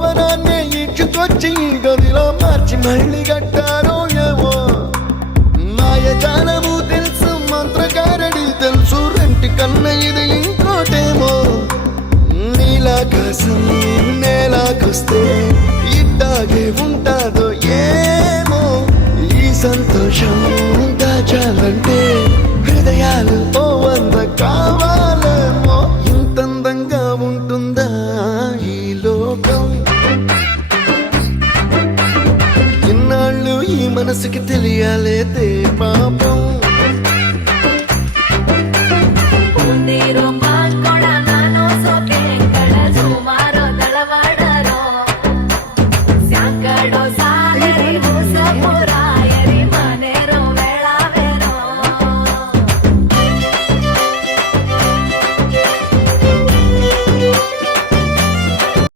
భవనాన్ని ఇచ్చుకొచ్చి గదిలో మార్చి మళ్ళీ కట్టారో ఏమో మాయజాలము తెలుసు మంత్రకారడి తెలుసు రెంటి కన్న ఇది ఇంకోటేమో నీలాకాశం నేలాకొస్తే ఇట్టాగే ఉంటాదో ఏమో ఈ సంతోషం దాచాలంటే హృదయాలు ఓ వంద కావాలేమో ఇంతందంగా ఉంటుందా ఈ లోకం ఇన్నాళ్ళు ఈ మనసుకి తెలియాలే